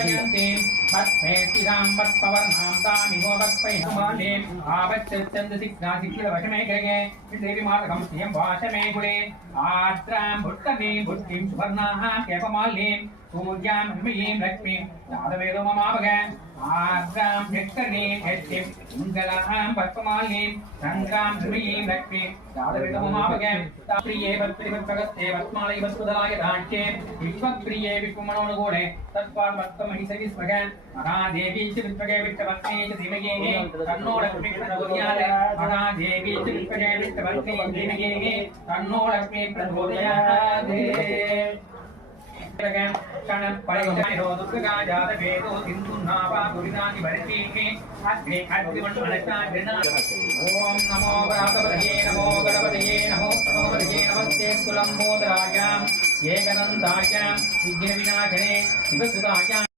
好的。भक्ति राम भक्त पवन नाम दामि हो भक्त हमारे आवच्च चंद सिग्ना सिखिल वश में करगे देवी मार्गम स्वयं वाच में गुणे आद्राम भुट्टने भुट्टिम सुवर्णाः केपमालिम सूर्याम हृमयीम लक्ष्मीम जातवेदो ममाभग आद्राम भक्तने हेत्तिम मङ्गलां भक्तमालिम संग्राम हृमयीम लक्ष्मीम जातवेदो ममाभग प्रिये भक्तिभक्तगस्ते भक्तमालय भक्तदलाय दाट्ये विश्वप्रिये विपुमनोनुगुणे तत्पार्वत्तमहि सविस्मगन् महादेवी चित्तगे वित्तवत्ते च धीमये तन्नो लक्ष्मी प्रचोदयात् महादेवी चित्तगे वित्तवत्ते धीमये तन्नो लक्ष्मी प्रचोदयात् ओम नमो प्रातपदये नमो गणपतये नमो प्रणोपदये नमस्ते कुलम्बोदरायाम् ఏకనందాయాం విఘ్న వినాశనే శివసుతాయాం